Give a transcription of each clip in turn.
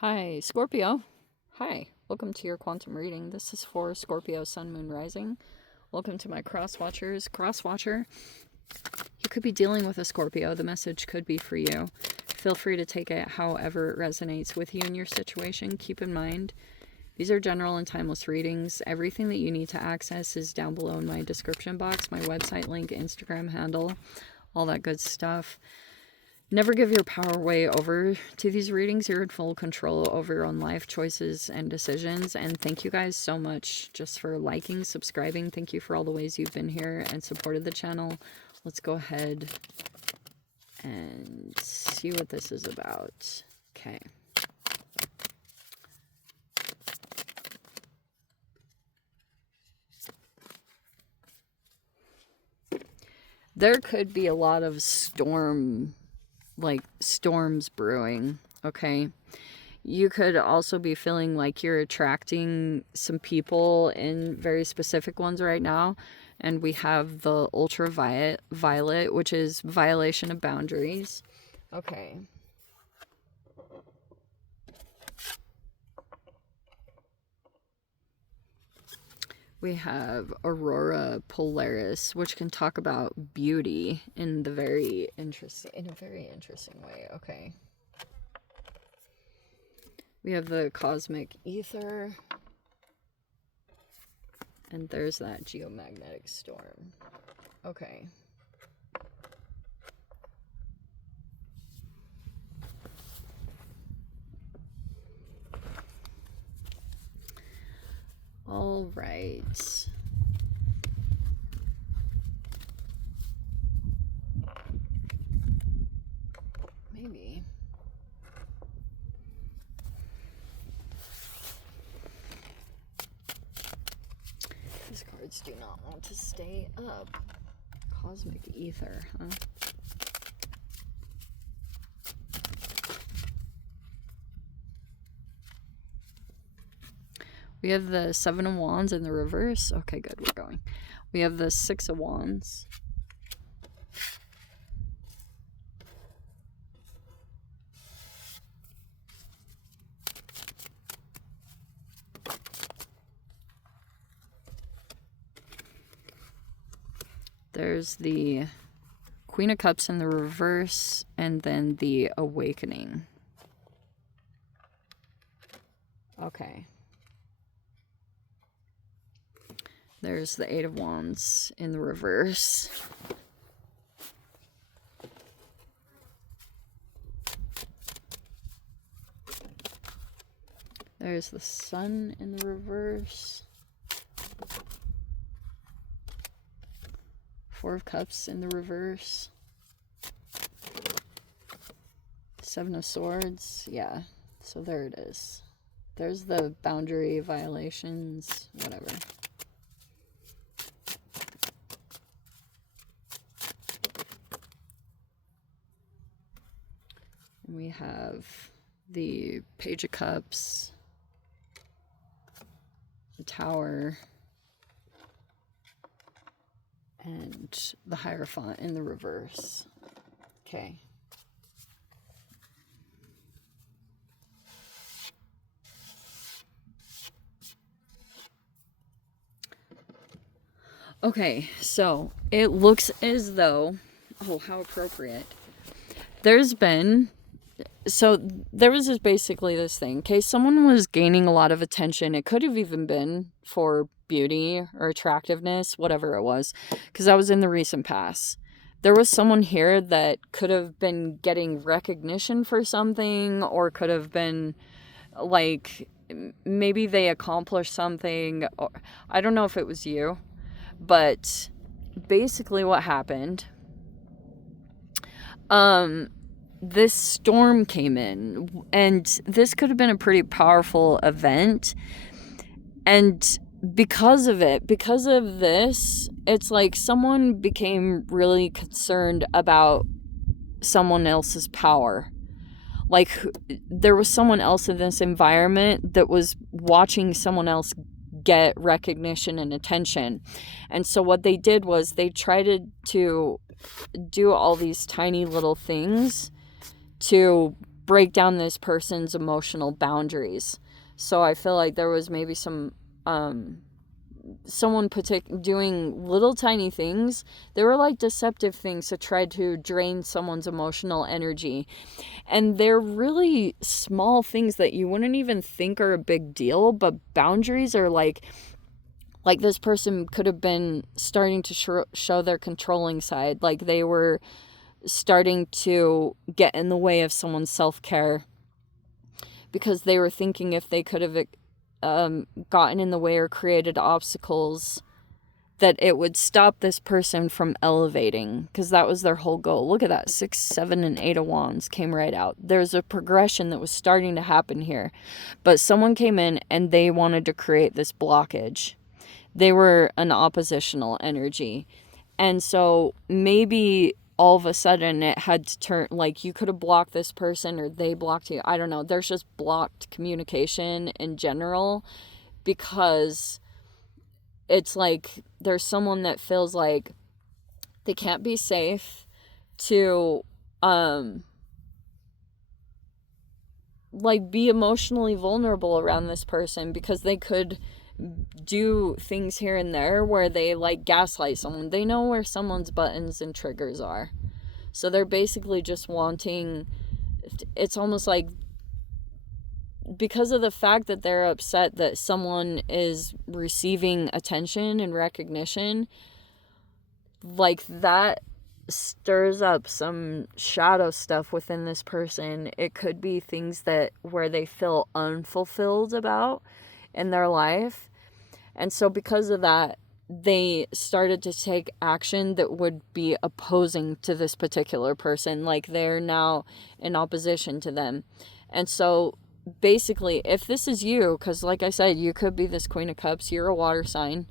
Hi, Scorpio. Hi, welcome to your quantum reading. This is for Scorpio, Sun, Moon, Rising. Welcome to my cross-watchers. Cross-watcher, you could be dealing with a Scorpio. The message could be for you. Feel free to take it however it resonates with you in your situation. Keep in mind, these are general and timeless readings. Everything that you need to access is down below in my description box, my website link, Instagram handle, all that good stuff. Never give your power away over to these readings. You're in full control over your own life choices and decisions. And thank you guys so much just for liking, subscribing. Thank you for all the ways you've been here and supported the channel. Let's go ahead and see what this is about. Okay. There could be a lot of storms brewing, okay? You could also be feeling like you're attracting some people in very specific ones right now. And we have the ultraviolet, which is violation of boundaries. Okay. We have Aurora Polaris, which can talk about beauty in a very interesting way. Okay. We have the cosmic ether. And there's that geomagnetic storm. Okay. All right. Maybe. These cards do not want to stay up. Cosmic ether, huh? We have the Seven of Wands in the reverse. Okay, good, we're going. We have the Six of Wands. There's the Queen of Cups in the reverse, and then the Awakening. Okay. There's the Eight of Wands in the reverse. There's the Sun in the reverse. Four of Cups in the reverse. Seven of Swords. Yeah, so there it is. There's the boundary violations, whatever. And we have the Page of Cups, the Tower, and the Hierophant in the reverse. Okay. Okay, so it looks as though, oh, how appropriate. There was basically this thing. Okay, someone was gaining a lot of attention. It could have even been for beauty or attractiveness, whatever it was, because I was in the recent past. There was someone here that could have been getting recognition for something, or could have been like, maybe they accomplished something. Or, I don't know if it was you, but basically what happened, this storm came in, and this could have been a pretty powerful event. And because of this, it's like someone became really concerned about someone else's power. Like, there was someone else in this environment that was watching someone else get recognition and attention. And so what they did was they tried to do all these tiny little things to break down this person's emotional boundaries. So I feel like there was maybe some someone doing little tiny things. They were like deceptive things to try to drain someone's emotional energy. And they're really small things that you wouldn't even think are a big deal, but boundaries are like this person could have been starting to show their controlling side. Like they were starting to get in the way of someone's self-care because they were thinking if they could have gotten in the way or created obstacles, that it would stop this person from elevating, because that was their whole goal. Look at that. 6, 7, and 8 of Wands came right out. There's a progression that was starting to happen here. But someone came in and they wanted to create this blockage. They were an oppositional energy. And so maybe all of a sudden it had to turn, like you could have blocked this person or they blocked you. I don't know. There's just blocked communication in general, because it's like there's someone that feels like they can't be safe to like be emotionally vulnerable around this person, because they could do things here and there where they like gaslight someone. They know where someone's buttons and triggers are. So they're basically just wanting, it's almost like because of the fact that they're upset that someone is receiving attention and recognition, like that stirs up some shadow stuff within this person. It could be things that where they feel unfulfilled about in their life. And so because of that, they started to take action that would be opposing to this particular person. Like they're now in opposition to them. And so basically, if this is you, because like I said, you could be this Queen of Cups, you're a water sign,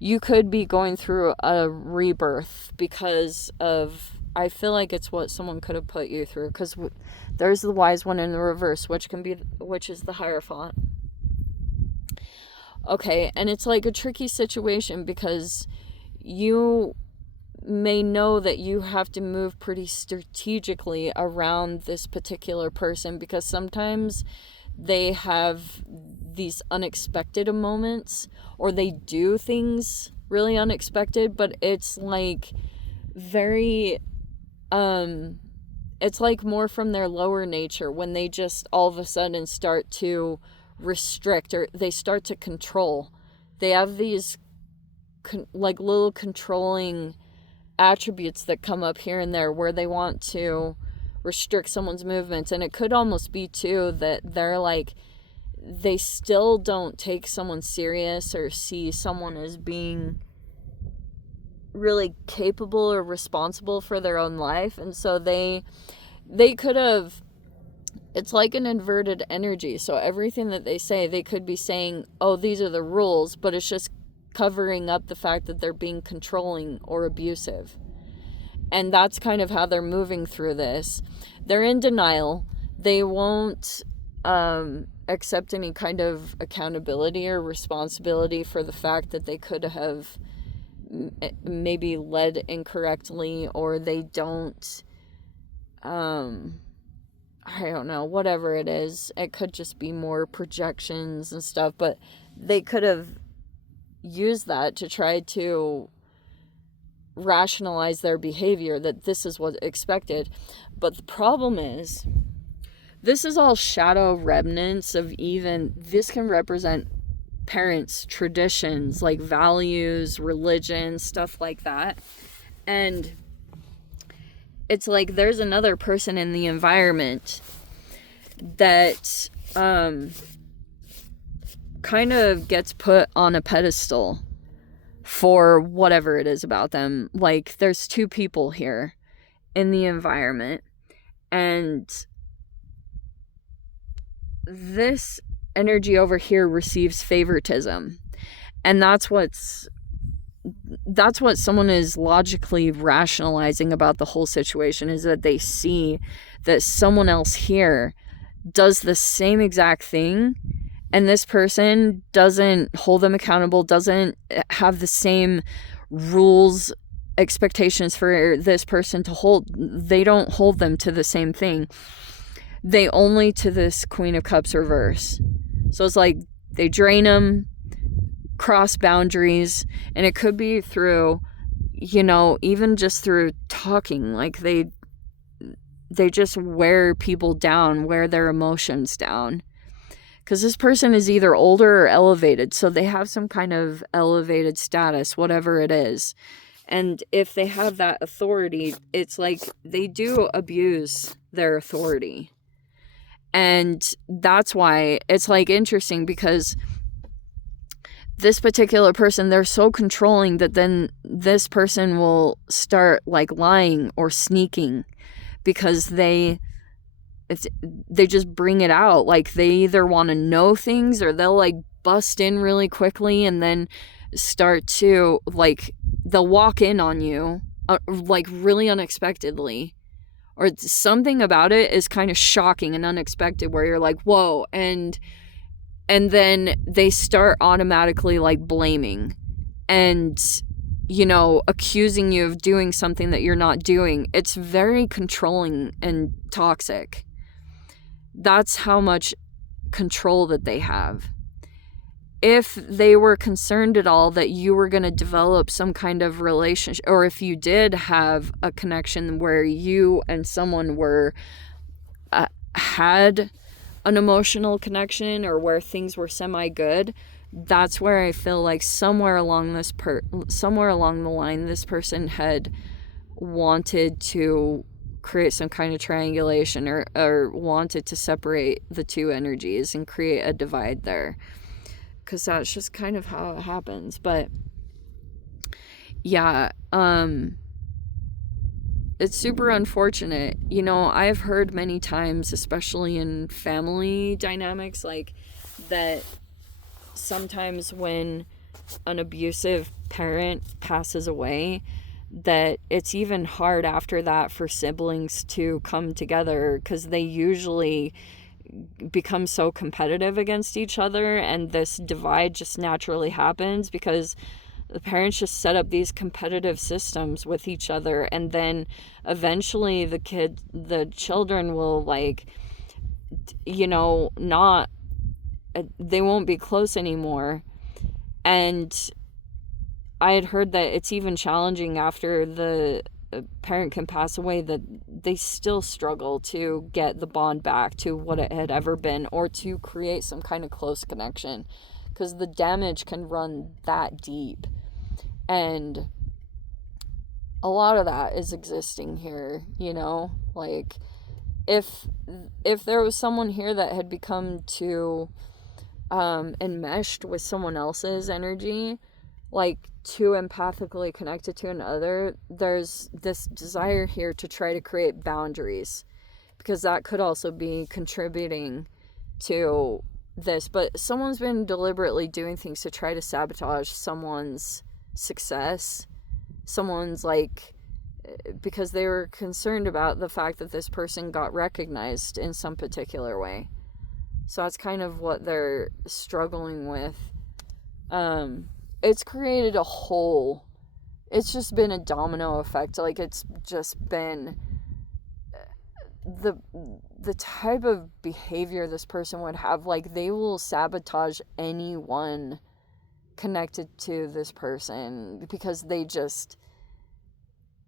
you could be going through a rebirth because of, I feel like it's what someone could have put you through, because there's the Wise One in the reverse, which is the Hierophant. Okay, and it's like a tricky situation because you may know that you have to move pretty strategically around this particular person, because sometimes they have these unexpected moments, or they do things really unexpected, but it's like very it's like more from their lower nature, when they just all of a sudden start to restrict, or they start to control. They have these like little controlling attributes that come up here and there where they want to restrict someone's movements. And it could almost be too that they're like, they still don't take someone serious or see someone as being really capable or responsible for their own life. And so they could have, it's like an inverted energy. So everything that they say, they could be saying, oh, these are the rules, but it's just covering up the fact that they're being controlling or abusive. And that's kind of how they're moving through this. They're in denial. They won't accept any kind of accountability or responsibility for the fact that they could have maybe led incorrectly, or they don't, I don't know, whatever it is. It could just be more projections and stuff, but they could have used that to try to rationalize their behavior, that this is what's expected. But the problem is, this is all shadow remnants of, even this can represent parents' traditions, like values, religion, stuff like that. And it's like there's another person in the environment that kind of gets put on a pedestal for whatever it is about them. Like there's two people here in the environment, and this energy over here receives favoritism, and that's what someone is logically rationalizing about the whole situation, is that they see that someone else here does the same exact thing, and this person doesn't hold them accountable, doesn't have the same rules, expectations for this person to hold. They don't hold them to the same thing. they only to this Queen of Cups reverse. So it's like they drain them, cross boundaries, and it could be through, you know, even just through talking. Like they just wear people down, wear their emotions down. Because this person is either older or elevated, so they have some kind of elevated status, whatever it is. And if they have that authority, it's like they do abuse their authority. And that's why it's like interesting, because this particular person, they're so controlling that then this person will start like lying or sneaking, because they just bring it out. Like they either want to know things, or they'll like bust in really quickly and then start to like, they'll walk in on you like really unexpectedly, or something about it is kind of shocking and unexpected where you're like, whoa. And then they start automatically like blaming and, you know, accusing you of doing something that you're not doing. It's very controlling and toxic. That's how much control that they have. If they were concerned at all that you were going to develop some kind of relationship, or if you did have a connection where you and someone were had an emotional connection, or where things were semi-good, that's where I feel like somewhere along the line, this person had wanted to create some kind of triangulation, or wanted to separate the two energies and create a divide there. Because that's just kind of how it happens. But yeah, it's super unfortunate. You know, I've heard many times, especially in family dynamics, like that sometimes when an abusive parent passes away, that it's even hard after that for siblings to come together, because they usually become so competitive against each other, and this divide just naturally happens because the parents just set up these competitive systems with each other, and then eventually the children will, like, you know, they won't be close anymore. And I had heard that it's even challenging after the parent can pass away, that they still struggle to get the bond back to what it had ever been, or to create some kind of close connection, because the damage can run that deep. And a lot of that is existing here, you know, like if there was someone here that had become too enmeshed with someone else's energy, like too empathically connected to another, there's this desire here to try to create boundaries, because that could also be contributing to this. But someone's been deliberately doing things to try to sabotage someone's success. Someone's like, because they were concerned about the fact that this person got recognized in some particular way. So that's kind of what they're struggling with. It's created a hole. It's just been a domino effect. Like, it's just been the type of behavior this person would have. Like, they will sabotage anyone connected to this person, because they just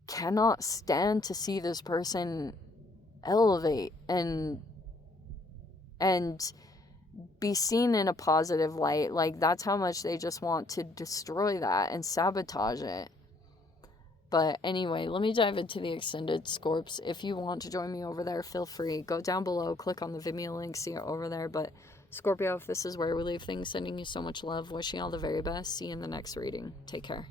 cannot stand to see this person elevate and be seen in a positive light. Like, that's how much they just want to destroy that and sabotage it. But anyway, let me dive into the extended Scorps. If you want to join me over there, feel free. Go down below, click on the Vimeo link, see it over there. But Scorpio, if this is where we leave things, sending you so much love, wishing you all the very best. See you in the next reading. Take care.